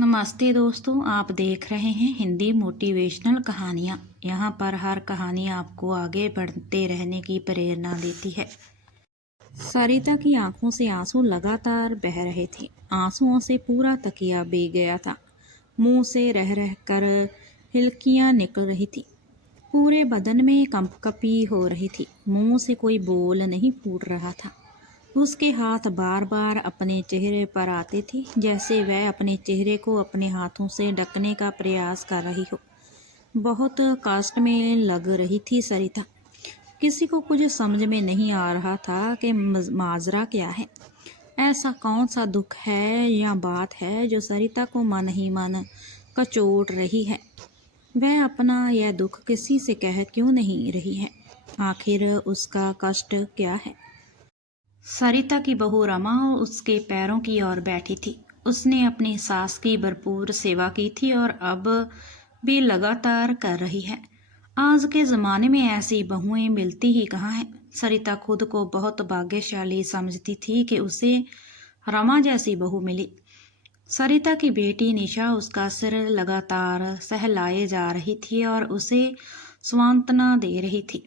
नमस्ते दोस्तों, आप देख रहे हैं हिंदी मोटिवेशनल कहानियाँ। यहाँ पर हर कहानी आपको आगे बढ़ते रहने की प्रेरणा देती है। सरिता की आंखों से आंसू लगातार बह रहे थे। आंसुओं से पूरा तकिया भीग गया था। मुंह से रह रह कर हिलकियाँ निकल रही थी। पूरे बदन में कंपकपी हो रही थी। मुंह से कोई बोल नहीं फूट रहा था। उसके हाथ बार बार अपने चेहरे पर आते थे, जैसे वह अपने चेहरे को अपने हाथों से ढकने का प्रयास कर रही हो। बहुत कष्ट में लग रही थी सरिता। किसी को कुछ समझ में नहीं आ रहा था कि माजरा क्या है। ऐसा कौन सा दुख है या बात है जो सरिता को मन ही मन कचोट रही है। वह अपना यह दुख किसी से कह क्यों नहीं रही है। आखिर उसका कष्ट क्या है। सरिता की बहू रमा उसके पैरों की ओर बैठी थी। उसने अपनी सास की भरपूर सेवा की थी और अब भी लगातार कर रही है। आज के ज़माने में ऐसी बहुएं मिलती ही कहाँ हैं। सरिता खुद को बहुत भाग्यशाली समझती थी कि उसे रमा जैसी बहू मिली। सरिता की बेटी निशा उसका सिर लगातार सहलाए जा रही थी और उसे सांत्वना दे रही थी।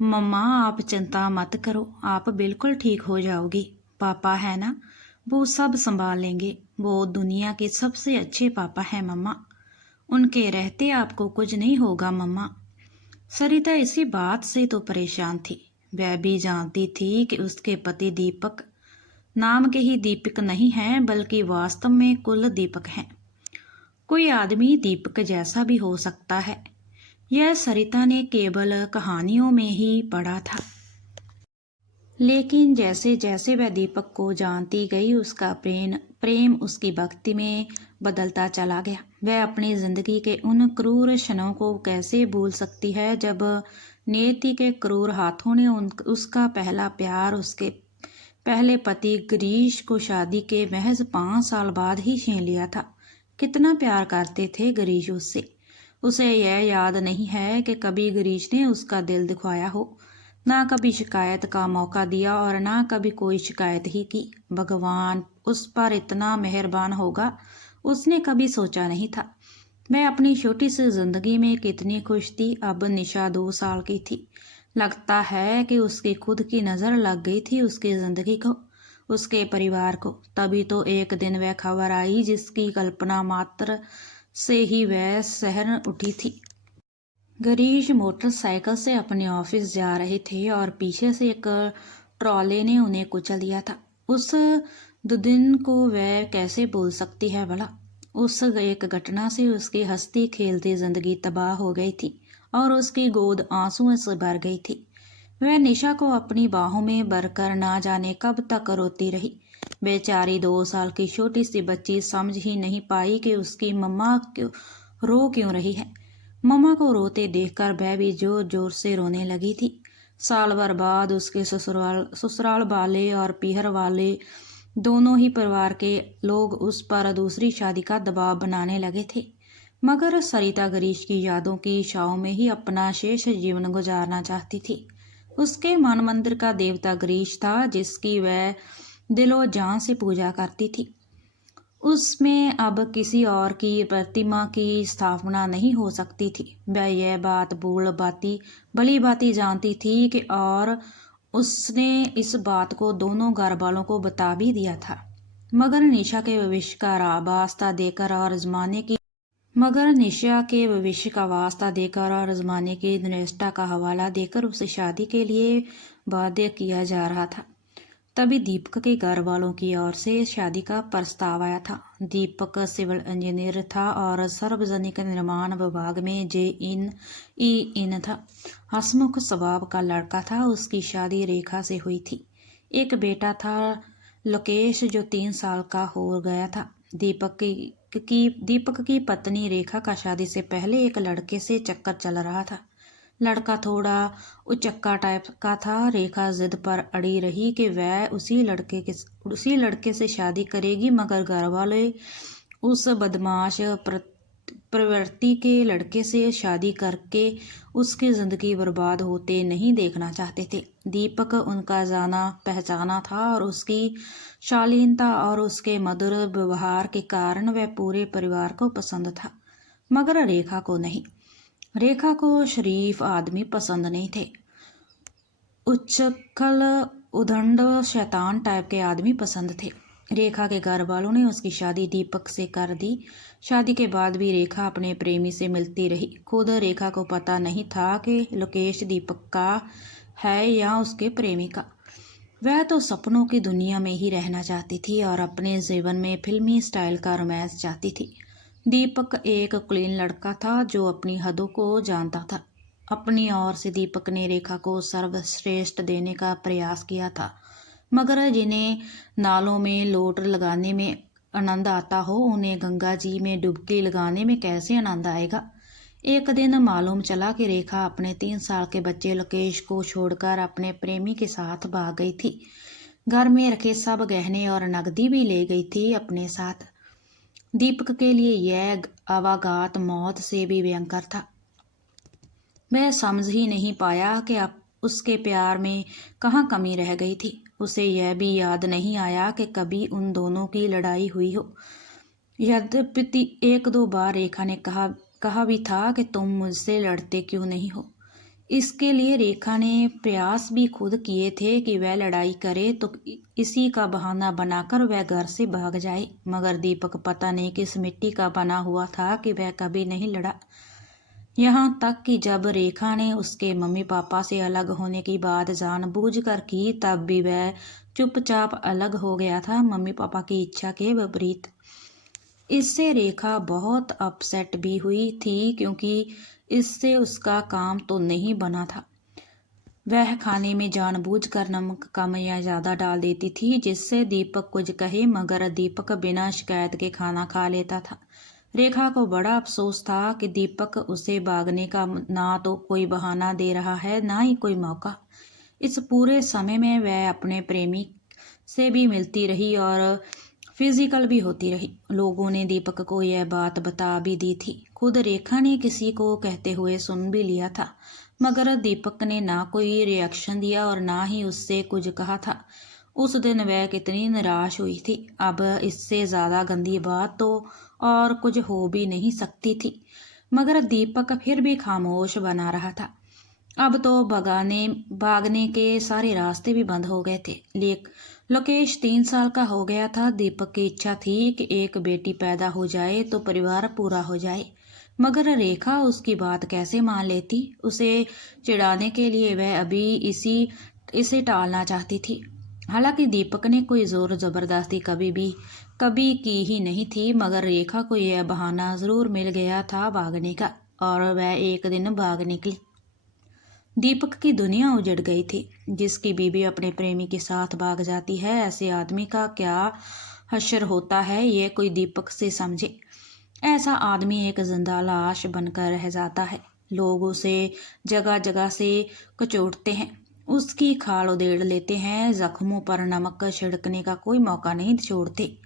मम्मा, आप चिंता मत करो, आप बिल्कुल ठीक हो जाओगी। पापा है ना, वो सब संभाल लेंगे। वो दुनिया के सबसे अच्छे पापा हैं मम्मा। उनके रहते आपको कुछ नहीं होगा मम्मा। सरिता इसी बात से तो परेशान थी। वह भी जानती थी कि उसके पति दीपक नाम के ही दीपक नहीं हैं, बल्कि वास्तव में कुल दीपक हैं। कोई आदमी दीपक जैसा भी हो सकता है, यह सरिता ने केवल कहानियों में ही पढ़ा था। लेकिन जैसे जैसे वह दीपक को जानती गई, उसका प्रेम उसकी भक्ति में बदलता चला गया। वह अपनी जिंदगी के उन क्रूर क्षणों को कैसे भूल सकती है जब नियति के क्रूर हाथों ने उसका पहला प्यार उसके पहले पति गिरीश को शादी के महज 5 साल बाद ही छीन लिया था। कितना प्यार करते थे गिरीश उससे। उसे यह याद नहीं है कि कभी गिरीश ने उसका दिल दुखाया हो, ना कभी शिकायत का मौका दिया और ना कभी कोई शिकायत ही की। भगवान उस पर इतना मेहरबान होगा, उसने कभी सोचा नहीं था। मैं अपनी छोटी सी जिंदगी में कितनी खुश थी। अब निशा 2 साल की थी। लगता है कि उसकी खुद की नज़र लग गई थी उसकी जिंदगी को, उसके परिवार को। तभी तो एक दिन वह खबर आई जिसकी कल्पना मात्र से ही वह सहर उठी थी। गिरीश मोटरसाइकिल से अपने ऑफिस जा रहे थे और पीछे से एक ट्रॉले ने उन्हें कुचल दिया था। उस दिन को वह कैसे भूल सकती है भला। उस एक घटना से उसकी हंसती खेलती जिंदगी तबाह हो गई थी और उसकी गोद आंसुओं से भर गई थी। वह निशा को अपनी बाहों में भरकर ना जाने कब तक रोती रही। बेचारी 2 साल की छोटी सी बच्ची समझ ही नहीं पाई कि उसकी मम्मा रो क्यों रही है। मम्मा को रोते देखकर वह भी जोर जोर से रोने लगी थी। साल भर बाद उसके ससुराल वाले और पीहर वाले दोनों ही परिवार के लोग उस पर दूसरी शादी का दबाव बनाने लगे थे। मगर सरिता गिरीश की यादों की छाँव में ही अपना शेष जीवन गुजारना चाहती थी। उसके मन मंदिर का देवता गिरीश था, जिसकी वह दिलो जान से पूजा करती थी। उसमें अब किसी और की प्रतिमा की स्थापना नहीं हो सकती थी। वह यह बात भली भांति जानती थी कि और उसने इस बात को दोनों घर वालों को बता भी दिया था। मगर निशा के भविष्य का वास्ता देकर और जमाने की निष्ठा का हवाला देकर उसे शादी के लिए बाध्य किया जा रहा था। तभी दीपक के घर वालों की ओर से शादी का प्रस्ताव आया था। दीपक सिविल इंजीनियर था और सार्वजनिक निर्माण विभाग में JEN था। हंसमुख स्वभाव का लड़का था। उसकी शादी रेखा से हुई थी। एक बेटा था लोकेश, जो 3 साल का हो गया था। दीपक की पत्नी रेखा का शादी से पहले एक लड़के से चक्कर चल रहा था। लड़का थोड़ा उचक्का टाइप का था। रेखा जिद पर अड़ी रही कि वह उसी लड़के से शादी करेगी, मगर घर वाले उस बदमाश प्रवृत्ति के लड़के से शादी करके उसकी ज़िंदगी बर्बाद होते नहीं देखना चाहते थे। दीपक उनका जाना पहचाना था और उसकी शालीनता और उसके मधुर व्यवहार के कारण वह पूरे परिवार को पसंद था, मगर रेखा को नहीं। रेखा को शरीफ आदमी पसंद नहीं थे, उच्छृंखल उद्दंड शैतान टाइप के आदमी पसंद थे। रेखा के घर वालों ने उसकी शादी दीपक से कर दी। शादी के बाद भी रेखा अपने प्रेमी से मिलती रही। खुद रेखा को पता नहीं था कि लोकेश दीपक का है या उसके प्रेमी का। वह तो सपनों की दुनिया में ही रहना चाहती थी और अपने जीवन में फिल्मी स्टाइल का रोमांस चाहती थी। दीपक एक क्लीन लड़का था जो अपनी हदों को जानता था। अपनी ओर से दीपक ने रेखा को सर्वश्रेष्ठ देने का प्रयास किया था, मगर जिन्हें नालों में लोट लगाने में आनंद आता हो उन्हें गंगा जी में डुबकी लगाने में कैसे आनंद आएगा। एक दिन मालूम चला कि रेखा अपने 3 साल के बच्चे लोकेश को छोड़कर अपने प्रेमी के साथ भाग गई थी। घर में रखे सब गहने और नकदी भी ले गई थी अपने साथ। दीपक के लिए यह अवागात मौत से भी भयंकर था। वह समझ ही नहीं पाया कि अब उसके प्यार में कहाँ कमी रह गई थी। उसे यह भी याद नहीं आया कि कभी उन दोनों की लड़ाई हुई हो। यद्यपि 1-2 बार रेखा ने कहा भी था कि तुम मुझसे लड़ते क्यों नहीं हो। इसके लिए रेखा ने प्रयास भी खुद किए थे कि वह लड़ाई करे तो इसी का बहाना बनाकर वह घर से भाग जाए, मगर दीपक पता नहीं किस मिट्टी का बना हुआ था कि वह कभी नहीं लड़ा। यहाँ तक कि जब रेखा ने उसके मम्मी पापा से अलग होने की बात जानबूझकर की तब भी वह चुपचाप अलग हो गया था, मम्मी पापा की इच्छा के विपरीत। इससे रेखा बहुत अपसेट भी हुई थी क्योंकि इससे उसका काम तो नहीं बना था। वह खाने में जानबूझकर नमक कम या ज़्यादा डाल देती थी जिससे दीपक कुछ कहे, मगर दीपक बिना शिकायत के खाना खा लेता था। रेखा को बड़ा अफसोस था कि दीपक उसे भागने का ना तो कोई बहाना दे रहा है ना ही कोई मौका। इस पूरे समय में वह अपने प्रेमी से भी मिलती रही और फिजिकल भी होती रही। लोगों ने दीपक को यह बात बता भी दी थी। खुद रेखा ने किसी को कहते हुए सुन भी लिया था, मगर दीपक ने ना कोई रिएक्शन दिया और ना ही उससे कुछ कहा था। उस दिन वह कितनी निराश हुई थी। अब इससे ज़्यादा गंदी बात तो और कुछ हो भी नहीं सकती थी, मगर दीपक फिर भी खामोश बना रहा था। अब तो भागने के सारे रास्ते भी बंद हो गए थे। लोकेश 3 साल का हो गया था। दीपक की इच्छा थी कि एक बेटी पैदा हो जाए तो परिवार पूरा हो जाए, मगर रेखा उसकी बात कैसे मान लेती। उसे चिढ़ाने के लिए वह अभी इसे टालना चाहती थी। हालांकि दीपक ने कोई जोर जबरदस्ती कभी की ही नहीं थी, मगर रेखा को यह बहाना जरूर मिल गया था भागने का, और वह एक दिन भाग निकली। दीपक की दुनिया उजड़ गई थी। जिसकी बीवी अपने प्रेमी के साथ भाग जाती है, ऐसे आदमी का क्या हश्र होता है ये कोई दीपक से समझे। ऐसा आदमी एक जिंदा लाश बनकर रह जाता है। लोग उसे जगह जगह से कचोटते हैं, उसकी खाल उधेड़ लेते हैं, जख्मों पर नमक छिड़कने का कोई मौका नहीं छोड़ते।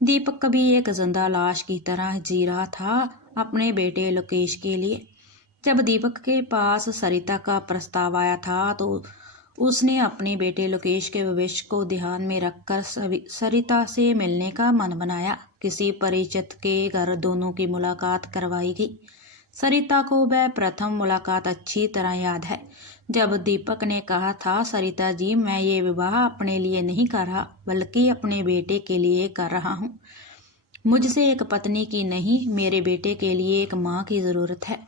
दीपक कभी एक जिंदा लाश की तरह जी रहा था अपने बेटे लोकेश के लिए। जब दीपक के पास सरिता का प्रस्ताव आया था तो उसने अपने बेटे लोकेश के भविष्य को ध्यान में रखकर सरिता से मिलने का मन बनाया। किसी परिचित के घर दोनों की मुलाकात करवाई गई। सरिता को वह प्रथम मुलाकात अच्छी तरह याद है, जब दीपक ने कहा था, सरिता जी, मैं ये विवाह अपने लिए नहीं कर रहा बल्कि अपने बेटे के लिए कर रहा हूँ। मुझसे एक पत्नी की नहीं, मेरे बेटे के लिए एक माँ की ज़रूरत है।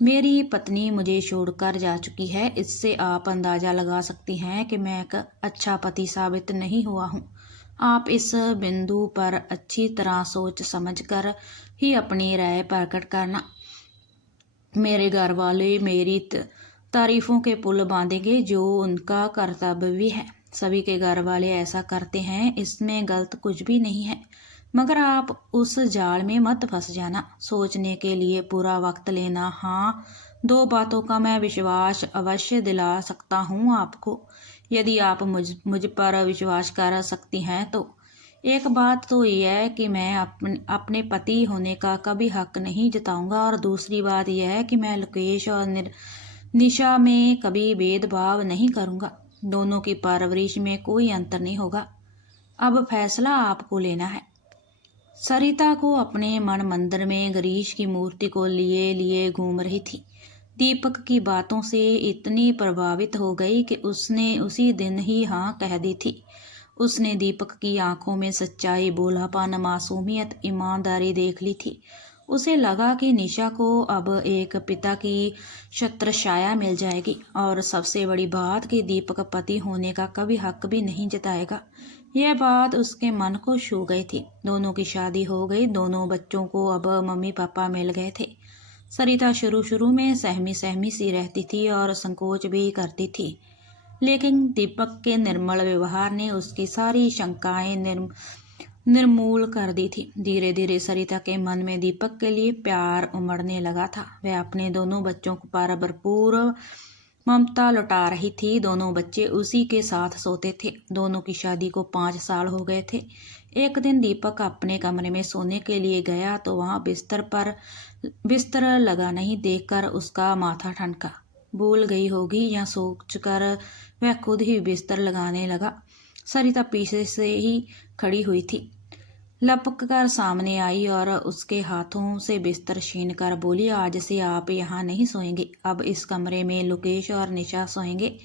मेरी पत्नी मुझे छोड़कर जा चुकी है। इससे आप अंदाज़ा लगा सकती हैं कि मैं एक अच्छा पति साबित नहीं हुआ हूँ। आप इस बिंदु पर अच्छी तरह सोच समझकर ही अपनी राय प्रकट करना। मेरे घर वाले मेरी तारीफों के पुल बांधेंगे, जो उनका कर्तव्य भी है। सभी के घर वाले ऐसा करते हैं, इसमें गलत कुछ भी नहीं है, मगर आप उस जाल में मत फंस जाना। सोचने के लिए पूरा वक्त लेना। हाँ, 2 बातों का मैं विश्वास अवश्य दिला सकता हूँ आपको, यदि आप मुझ पर विश्वास कर सकती हैं तो। एक बात तो यह है कि मैं अपने पति होने का कभी हक नहीं जताऊंगा, और दूसरी बात यह है कि मैं लोकेश और निशा में कभी भेदभाव नहीं करूंगा। दोनों की परवरिश में कोई अंतर नहीं होगा। अब फैसला आपको लेना है। सरिता को अपने मन मंदिर में गिरीश की मूर्ति को लिए लिए घूम रही थी। दीपक की बातों से इतनी प्रभावित हो गई कि उसने उसी दिन ही हाँ कह दी थी। उसने दीपक की आंखों में सच्चाई, भोलापन, मासूमियत, ईमानदारी देख ली थी। उसे लगा कि निशा को अब एक पिता की छत्रछाया मिल जाएगी, और सबसे बड़ी बात कि दीपक पति होने का कभी हक भी नहीं जताएगा। यह बात उसके मन को छू गई थी। दोनों की शादी हो गई, दोनों बच्चों को अब मम्मी पापा मिल गए थे। सरिता शुरू शुरू में सहमी सहमी सी रहती थी और संकोच भी करती थी, लेकिन दीपक के निर्मल व्यवहार ने उसकी सारी शंकाएं निर्मूल कर दी थी। धीरे धीरे सरिता के मन में दीपक के लिए प्यार उमड़ने लगा था। वह अपने दोनों बच्चों पर भरपूर ममता लुटा रही थी। दोनों बच्चे उसी के साथ सोते थे। दोनों की शादी को 5 साल हो गए थे। एक दिन दीपक अपने कमरे में सोने के लिए गया तो वहां बिस्तर लगा नहीं देखकर उसका माथा ठनका। भूल गई होगी या सोचकर वह खुद ही बिस्तर लगाने लगा। सरिता पीछे से ही खड़ी हुई थी, लपक कर सामने आई और उसके हाथों से बिस्तर छीन कर बोली, आज से आप यहाँ नहीं सोएंगे, अब इस कमरे में लोकेश और निशा सोएंगे।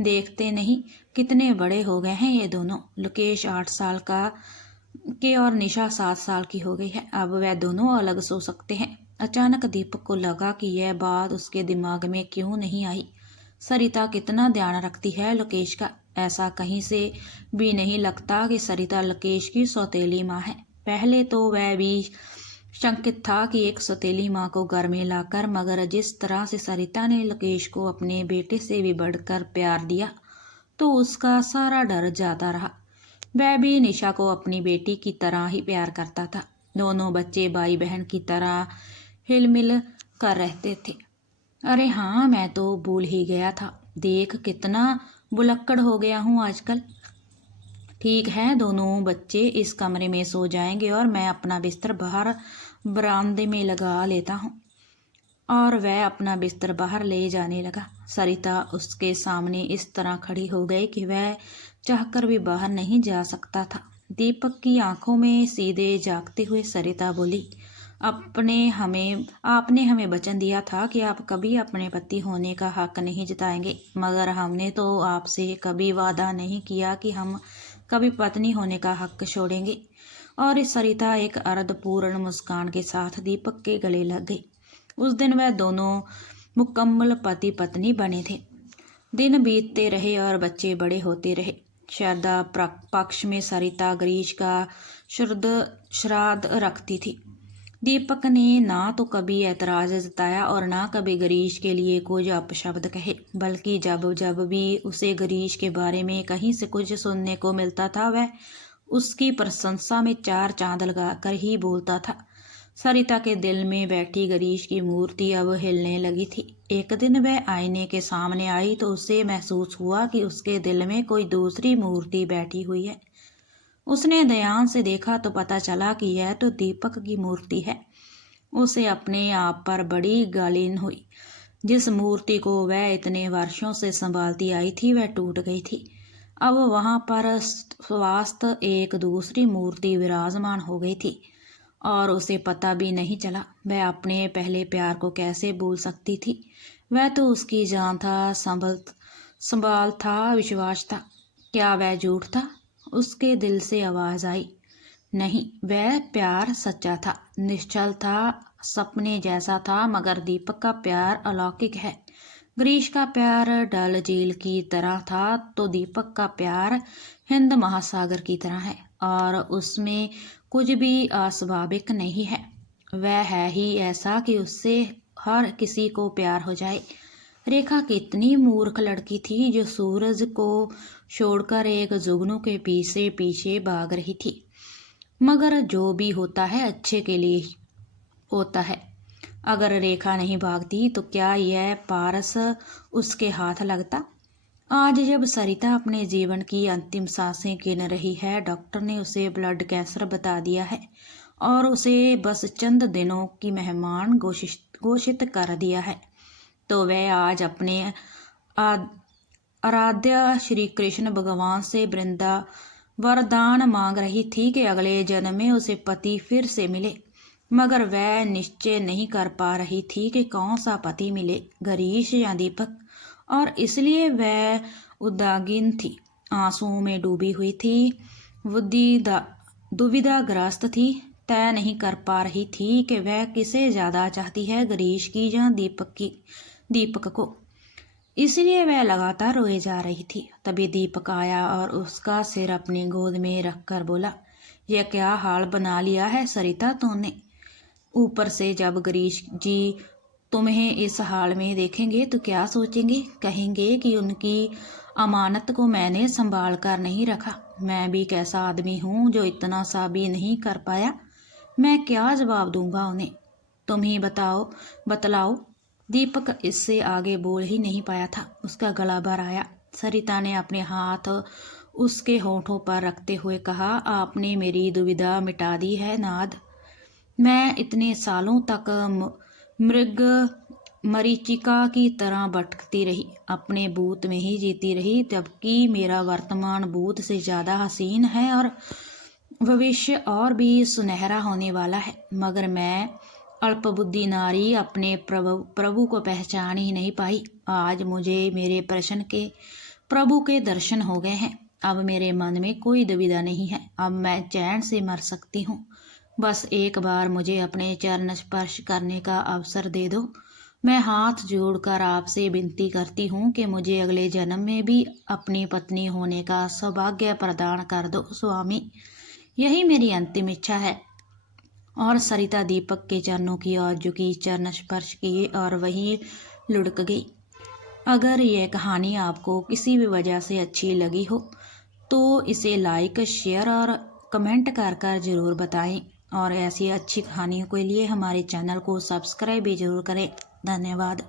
देखते नहीं कितने बड़े हो गए हैं ये दोनों। लोकेश 8 साल के और निशा 7 साल की हो गई है। अब वह दोनों अलग सो सकते हैं। अचानक दीपक को लगा कि यह बात उसके दिमाग में क्यों नहीं आई। सरिता कितना ध्यान रखती है लोकेश का। ऐसा कहीं से भी नहीं लगता कि सरिता लोकेश की सौतेली माँ है। पहले तो वह भी शंकित था कि एक सौतेली माँ को घर में लाकर, मगर जिस तरह से सरिता ने लोकेश को अपने बेटे से भी बढ़कर प्यार दिया तो उसका सारा डर जाता रहा। वह भी निशा को अपनी बेटी की तरह ही प्यार करता था। दोनों बच्चे भाई बहन की तरह हिलमिल कर रहते थे। अरे हाँ, मैं तो भूल ही गया था। देख कितना बुलक्कड़ हो गया हूँ आजकल। ठीक है, दोनों बच्चे इस कमरे में सो जाएंगे और मैं अपना बिस्तर बाहर बरामदे में लगा लेता हूँ। और वह अपना बिस्तर बाहर ले जाने लगा। सरिता उसके सामने इस तरह खड़ी हो गई कि वह चाहकर भी बाहर नहीं जा सकता था। दीपक की आंखों में सीधे झांकते हुए सरिता बोली, आपने हमें वचन दिया था कि आप कभी अपने पति होने का हक नहीं जताएंगे, मगर हमने तो आपसे कभी वादा नहीं किया कि हम कभी पत्नी होने का हक छोड़ेंगे। और इस सरिता एक अर्धपूर्ण मुस्कान के साथ दीपक के गले लग गई। उस दिन वह दोनों मुकम्मल पति पत्नी बने थे। दिन बीतते रहे और बच्चे बड़े होते रहे। श्राद्ध पक्ष में सरिता गिरीश का श्राद्ध रखती थी। दीपक ने ना तो कभी ऐतराज जताया और ना कभी गिरीश के लिए कुछ अपशब्द कहे, बल्कि जब जब भी उसे गिरीश के बारे में कहीं से कुछ सुनने को मिलता था वह उसकी प्रशंसा में 4 चांद लगाकर ही बोलता था। सरिता के दिल में बैठी गिरीश की मूर्ति अब हिलने लगी थी। एक दिन वह आईने के सामने आई तो उसे महसूस हुआ कि उसके दिल में कोई दूसरी मूर्ति बैठी हुई है। उसने ध्यान से देखा तो पता चला कि यह तो दीपक की मूर्ति है। उसे अपने आप पर बड़ी गालिन हुई। जिस मूर्ति को वह इतने वर्षों से संभालती आई थी वह टूट गई थी। अब वहां पर स्वास्त एक दूसरी मूर्ति विराजमान हो गई थी और उसे पता भी नहीं चला। वह अपने पहले प्यार को कैसे भूल सकती थी। वह तो उसकी जान था, संभाल था, विश्वास था। क्या वह झूठ था? उसके दिल से आवाज आई, नहीं, वह प्यार सच्चा था, निश्चल था, सपने जैसा था। मगर दीपक का प्यार अलौकिक है। गिरीश का प्यार डल झील की तरह था तो दीपक का प्यार हिंद महासागर की तरह है, और उसमें कुछ भी अस्वाभाविक नहीं है। वह है ही ऐसा कि उससे हर किसी को प्यार हो जाए। रेखा कितनी मूर्ख लड़की थी जो सूरज को छोड़कर एक जुगनू के पीछे पीछे भाग रही थी। मगर जो भी होता है अच्छे के लिए ही होता है। अगर रेखा नहीं भागती तो क्या यह पारस उसके हाथ लगता? आज जब सरिता अपने जीवन की अंतिम सांसें गिन रही है, डॉक्टर ने उसे ब्लड कैंसर बता दिया है और उसे बस चंद दिनों की मेहमान घोषित कर दिया है। तो वह आज अपने आराध्य श्री कृष्ण भगवान से वरदान मांग रही थी कि अगले जन्म में उसे पति फिर से मिले, मगर वह निश्चय नहीं कर पा रही थी कि कौन सा पति मिले, गिरीश या दीपक, और इसलिए वह उदासीन थी, आंसुओं में डूबी हुई थी, दुविधाग्रस्त थी, तय नहीं कर पा रही थी कि वह किसे ज़्यादा चाहती है, गिरीश की या दीपक को। इसलिए वह लगातार रोए जा रही थी। तभी दीपक आया और उसका सिर अपनी गोद में रखकर बोला, यह क्या हाल बना लिया है सरिता तूने। ऊपर से जब गिरीश जी तुम्हें इस हाल में देखेंगे तो क्या सोचेंगे, कहेंगे कि उनकी अमानत को मैंने संभाल कर नहीं रखा। मैं भी कैसा आदमी हूँ जो इतना सा भी नहीं कर पाया। मैं क्या जवाब दूंगा उन्हें, तुम ही बतलाओ। दीपक इससे आगे बोल ही नहीं पाया था, उसका गला भर आया। सरिता ने अपने हाथ उसके होठों पर रखते हुए कहा, आपने मेरी दुविधा मिटा दी है नाद। मैं इतने सालों तक मृग मरीचिका की तरह भटकती रही, अपने भूत में ही जीती रही, जबकि मेरा वर्तमान भूत से ज़्यादा हसीन है और भविष्य और भी सुनहरा होने वाला है। मगर मैं अल्पबुद्धि नारी अपने प्रभु को पहचान ही नहीं पाई। आज मुझे मेरे प्रभु के दर्शन हो गए हैं। अब मेरे मन में कोई दुविधा नहीं है। अब मैं चैन से मर सकती हूँ। बस एक बार मुझे अपने चरण स्पर्श करने का अवसर दे दो। मैं हाथ जोड़कर आपसे विनती करती हूँ कि मुझे अगले जन्म में भी अपनी पत्नी होने का सौभाग्य प्रदान कर दो स्वामी। यही मेरी अंतिम इच्छा है। और सरिता दीपक के चरणों की ओर झुकी, चरण स्पर्श किए और वहीं लुढ़क गई। अगर यह कहानी आपको किसी भी वजह से अच्छी लगी हो तो इसे लाइक, शेयर और कमेंट कर ज़रूर बताएं, और ऐसी अच्छी कहानियों के लिए हमारे चैनल को सब्सक्राइब भी ज़रूर करें। धन्यवाद।